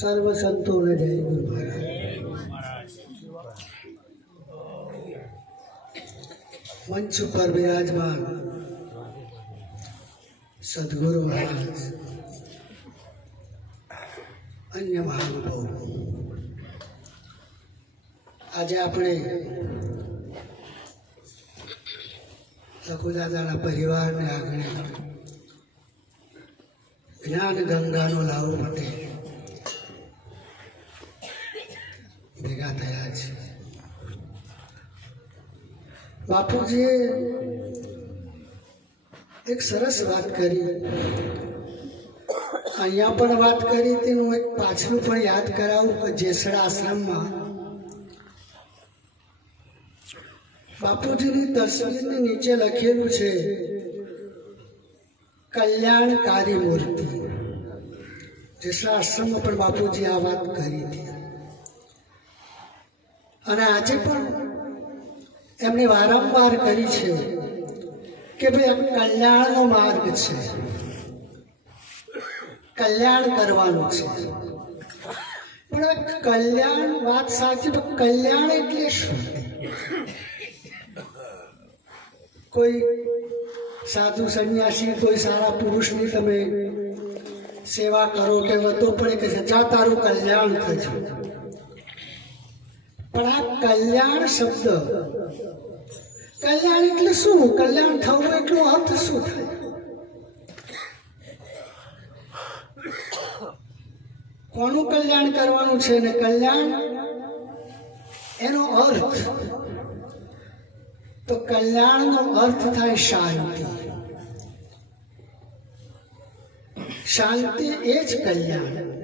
સર્વ સંતોને જય ગુરુ મહારાજ. મંચ ઉપર બિરાજમાન સદગુરુ મહારાજ, અન્ય મહાનુભાવો. આજે આપણે લઘુદાદાના પરિવારને આગળ જ્ઞાન ગંગાનો લાવો માટે ભેગા થયા છે. બાપુજીએ એક સરસ વાત કરી. અહીંયા પણ વાત કરી, તેનું એક પાછલું પણ યાદ કરાવું કે જેસડા આશ્રમમાં બાપુજીની તસવીરની નીચે લખેલું છે, કલ્યાણકારી મૂર્તિ. જેસડા આશ્રમમાં પણ બાપુજી આ વાત કરી હતી. અને આજે પણ એમણે વારંવાર કરી છે કે ભાઈ કલ્યાણનો માર્ગ છે. કલ્યાણ કરવાનું છે. પણ કલ્યાણ વાત સાચી તો કલ્યાણ એટલે શું? કોઈ સાધુ સંન્યાસી, કોઈ સારા પુરુષની તમે સેવા કરો કે તો પણ કે જા તારું કલ્યાણ થશે. પણ આ કલ્યાણ શબ્દ, કલ્યાણ એટલે શું? કલ્યાણ થવું એટલો અર્થ શું થાય? કોનું કલ્યાણ કરવાનું છે ને કલ્યાણ? એનો અર્થ. તો કલ્યાણનો અર્થ થાય શાંતિ. શાંતિ એ જ કલ્યાણ.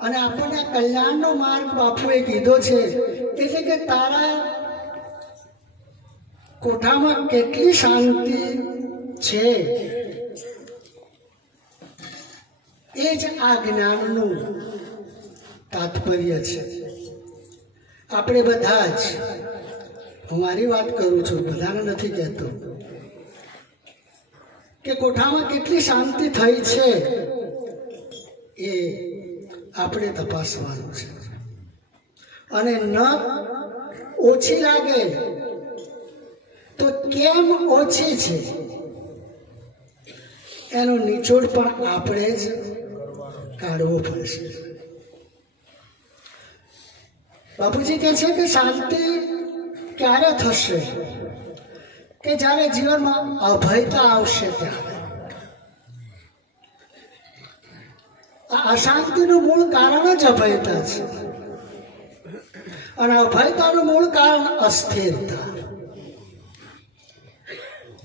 અને આપણને કલ્યાણનો માર્ગ બાપુએ કીધો છે. એટલે કે તારા કોઠામાં કેટલી શાંતિ છે. એ જ આ જ્ઞાનનું તાત્પર્ય છે. આપણે બધા જ, હું મારી વાત કરું છું, બધાને નથી કહેતો, કે કોઠામાં કેટલી શાંતિ થઈ છે એ આપણે તપાસવાનું છે. અને ન ઓછી લાગે તો કેમ ઓછી છે? એનો નિચોડ પણ આપણે જ કાઢવો પડશે. બાપુજી કહે છે કે શાંતિ ક્યારે થશે? કે જ્યારે જીવનમાં અભયતા આવશે ત્યારે આ અશાંતિનું મૂળ કારણ જ અભયતા છે. અને અભયતાનું મૂળ કારણ અસ્થિરતા.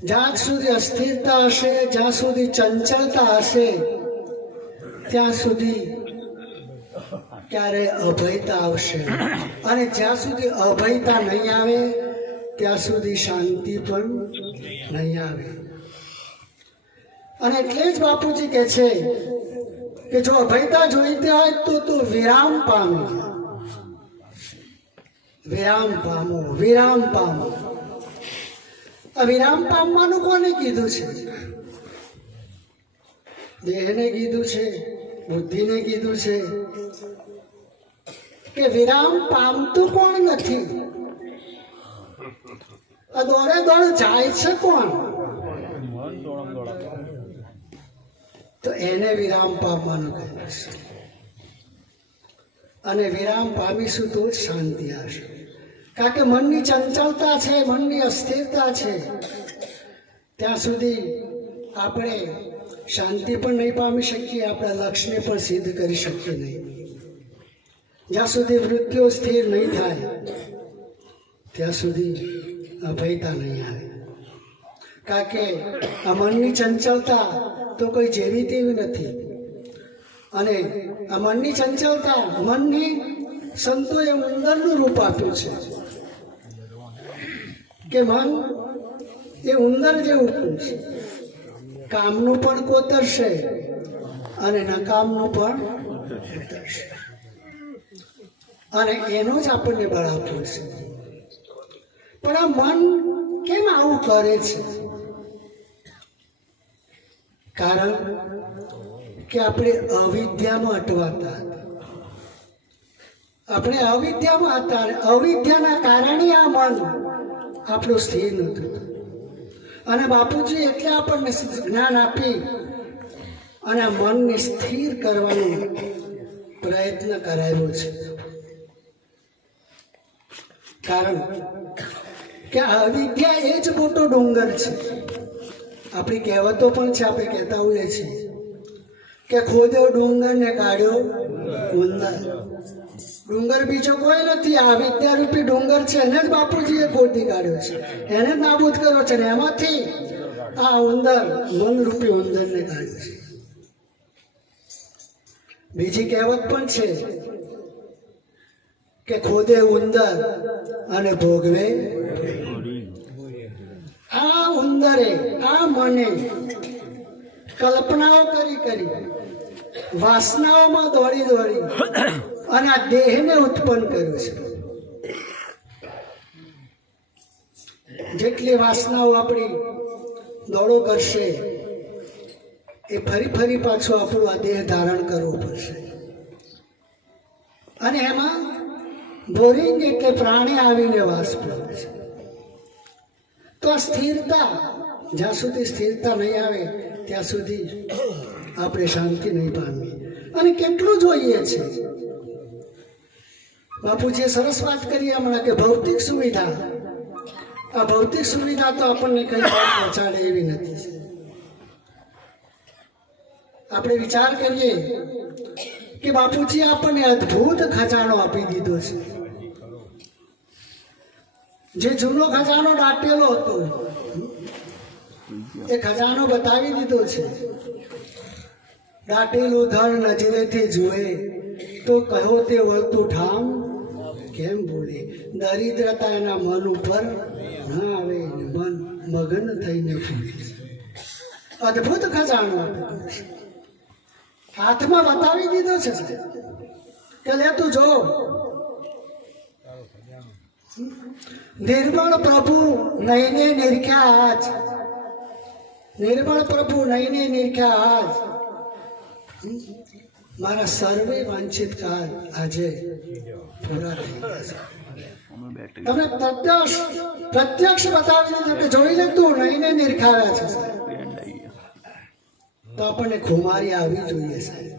જ્યાં સુધી અસ્થિરતા હશે, જ્યાં સુધી ચંચળતા હશે, ત્યાં સુધી ક્યારે અભયતા આવશે અને જ્યાં સુધી અભયતા નહીં આવે, ત્યાં સુધી શાંતિ પણ નહીં આવે. અને એટલે જ બાપુજી કહે છે કે જો અભયતા જોઈતી હોય તો તું વિરામ પામી વિરામ પામો વિરામ પામો. આ વિરામ પામવાનું કોને કીધું છે? દેહને કીધું છે, બુદ્ધિને કીધું છે. કે વિરામ પામતું કોણ નથી? આ દોડે દોડ જાય છે કોણ? તો એને વિરામ પામવાનું કહ્યું છે. અને વિરામ પામીશું તો જ શાંતિ આવશે. કારણ કે મનની ચંચળતા છે, મનની અસ્થિરતા છે. ત્યાં સુધી આપણે શાંતિ પણ નહીં પામી શકીએ, આપણા લક્ષ્યને પણ સિદ્ધ કરી શકીએ નહીં. જ્યાં સુધી વૃત્તિઓ સ્થિર નહીં થાય, ત્યાં સુધી અભયતા નહીં આવે. કારણ કે આ મનની ચંચળતા તો કોઈ જેવી તેવી નથી. અને આ મનની ચંચલતા મનની સંતોએ ઉંદરનું રૂપ આપ્યું છે. કે મન એ ઉંદર જેવું છે. કામનું પણ કોતરશે અને નકામનું પણ કોતરશે અને એનો જ આપણને બળ આપ્યો છે. પણ આ મન કેમ આવું કરે છે? કારણ કે આપણે અવિદ્યામાં અટવાતા આપણે અવિદ્યામાં હતા અવિદ્યાના કારણે આ મન આપણું સ્થિર નહોતું અને બાપુજી એટલે આપણને જ્ઞાન આપી અને મનને સ્થિર કરવાનો પ્રયત્ન કરાવ્યો છે. કારણ કે અવિદ્યા એ જ મોટો ડુંગર છે. આપણી કહેવતો પણ છે, આપણે કહેતા હોઈએ છીએ કે ખોદ્યો ડુંગર ને કાઢ્યો ઉંદર ડુંગર બીજો કોઈ નથી. આ વિદ્યારૂપી ડુંગર છે, એને જ બાપુજીએ ખોદી કાઢ્યો છે. એને જ નાબૂદ કર્યો છે ને એમાંથી આ ઉંદર, મનરૂપી ઉંદરને કાઢ્યો છે. બીજી કહેવત પણ છે કે ખોદે ઉંદર અને ભોગવે આ ઉંદરે, આ મને. કલ્પનાઓ કરી કરી, વાસનાઓમાં દોડી દોડી અને આ દેહને ઉત્પન્ન કર્યો છે. જેટલી વાસનાઓ આપણી દોડો કરશે, એ ફરી ફરી પાછું આપણું આ દેહ ધારણ કરવું પડશે. અને એમાં બોરિંગ એટલે પ્રાણી આવીને વાસ પામે છે. તો આ સ્થિરતા, જ્યાં સુધી સ્થિરતા નહીં આવે, ત્યાં સુધી આપણે શાંતિ નહીં પામીએ. અને કેટલું જોઈએ છે? બાપુજીએ સરસ વાત કરી હમણાં કે ભૌતિક સુવિધા. આ ભૌતિક સુવિધા તો આપણને કઈ પહોંચાડે એવી નથી. આપણે વિચાર કરીએ કે બાપુજી આપણને અદ્ભુત ખજાનો આપી દીધો છે. જે જૂનો ખજાનો દાટેલો હતો, એ ખજાનો બતાવી દીધો છે. દાટેલું ધન નજરેથી જુએ, તો કહો તે વળતું ઠામ, કેમ બોલે? દરિદ્રતા એના મન ઉપર ના આવે, મન મગન થઈને છે. અદ્ભુત ખજાનો હાથમાં બતાવી દીધો છે કે લે તું જો નિર્મળ પ્રભુ નયને નિરખ્યા આજ નિર્મળ પ્રભુ નયને નિરખ્યા આજ મારા સર્વે વાંછિત કાળ આજે પૂરા થઈ ગયા છે. તમને પ્રત્યક્ષ પ્રત્યક્ષ બતાવી દીધું કે જોઈ લે તું નહીને નિરખાવ્યા છે. તો આપણને ખુમારી આવી જોઈએ, સાહેબ.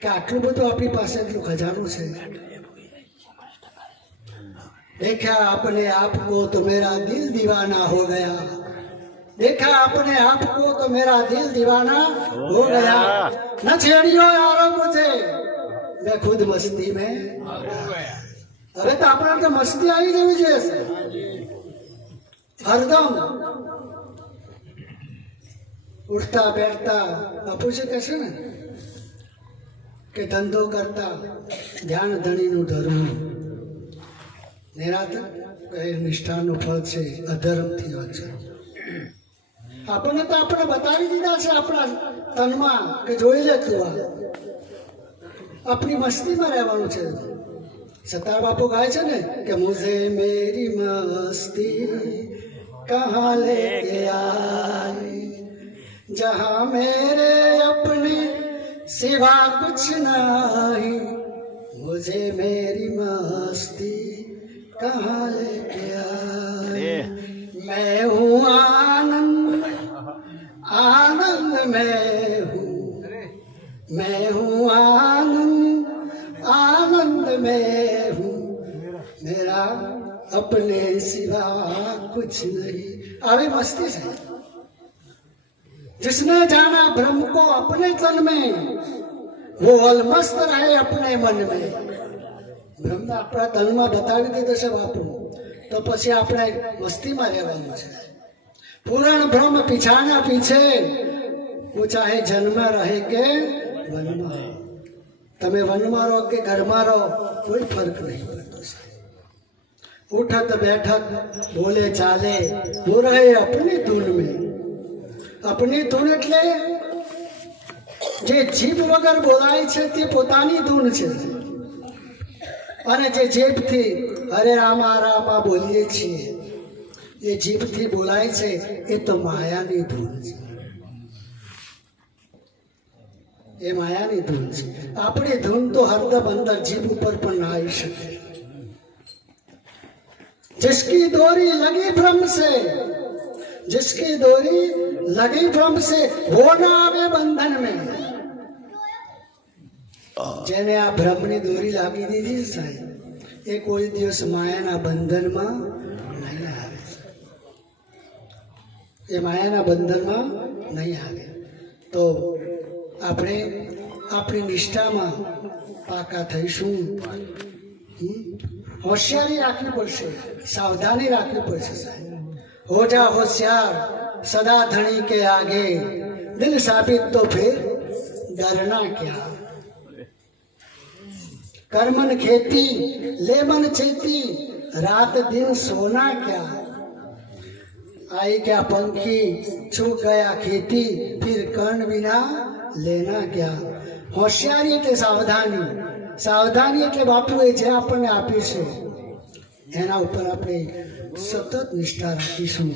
કે આટલું બધું આપણી પાસે એટલું ખજાનું છે? देखा अपने आप को तो मेरा दिल दीवाना हो गया देखा अपने आप को तो मेरा दिल दीवाना हो गया न छेड़ियो यारो मुझे मैं खुद मस्ती में હવે તો આપણે તો મસ્તી આવી જવી જોઈએ સાહેબ. હરદમ ઉઠતા બેઠતા બાપુજી કહે છે ને કે ધંધો કરતા ધ્યાન ધણીનું ધર્મ નિરાતર એ નિષ્ઠાનું ફળ છે અધર્મથી વંચન આપણને તો આપણે બતાવી દીધા છે આપણા તનમાં કે જોઈ લે તું આ. આપણી મસ્તીમાં રહેવાનું છે. સતાર બાપુ ગાય છે ને કે મુઝે મેરી મસ્તી કહા લે આઈ જહા મેરે અપને સિવા કુછ નહીં, મુઝે મેરી મસ્તી कहाँ लेके आए मैं हूँ आनंद आनंद में हूँ। मैं हूँ आनंद आनंद में हूँ। मेरा। अपने सिवा कुछ नहीं। अभी मस्ती से। जिसने जाना ब्रह्म को अपने तन में वो अलमस्त रहे अपने मन में। બ્રહ્મ આપણા તનમાં બતાવી દીધો છે બાપુ, તો પછી આપણે મસ્તીમાં રહેવાનું છે. પુરાણ બ્રહ્મ પીછાના પીછે હું ચાહે જન્મ રહે કે વનમાં. તમે વનમાં રહો કે ઘરમાં રહો, કોઈ ફરક નહીં પડતો ઉઠત બેઠક બોલે ચાલે વો રહે અપની ધૂન મેં. અપની ધૂન એટલે જે જીભ વગર બોલાય છે તે પોતાની ધૂન છે. અને જે જીભથી હરે રામા રામા બોલીએ છીએ એ જીભથી બોલાય છે એ તો માયાની ધૂન છે એ માયાની ધૂન છે આપણી ધૂન તો હરદમ અંદર જીભ ઉપર પણ ના આવી શકે जिसकी डोरी लगी भ्रम से जिसकी डोरी लगी भ्रम से वो ना आवे બંધન में જેને આ ભ્રમની દોરી લાગી દીધી સાહેબ, એ કોઈ દિવસ માયાના બંધનમાં નહીં આવે. એ માયાના બંધનમાં નહીં આવે. તો આપણે આપણી નિષ્ઠામાં પાકા થઈશું? હોશિયારી રાખવી પડશે. સાવધાની રાખવી પડશે સાહેબ. હો જા હોશિયાર, સદા ધણી કે આગે. દિલ સાબિત તો ફેર ડરના ક્યાં? કર્મન ખેતી लेबन चेती रात दिन सोना क्या आई क्या पंखी छू गया खेती फिर कर्ण बिना લેના ક્યાં? હોશિયારી એટલે સાવધાની? સાવધાની એટલે બાપુએ જે આપણને આપ્યું છે, એના ઉપર આપણે સતત નિષ્ઠા રાખીશું.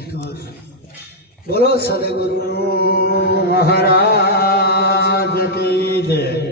બોલો સદગુરુ મહારાજ કી જય.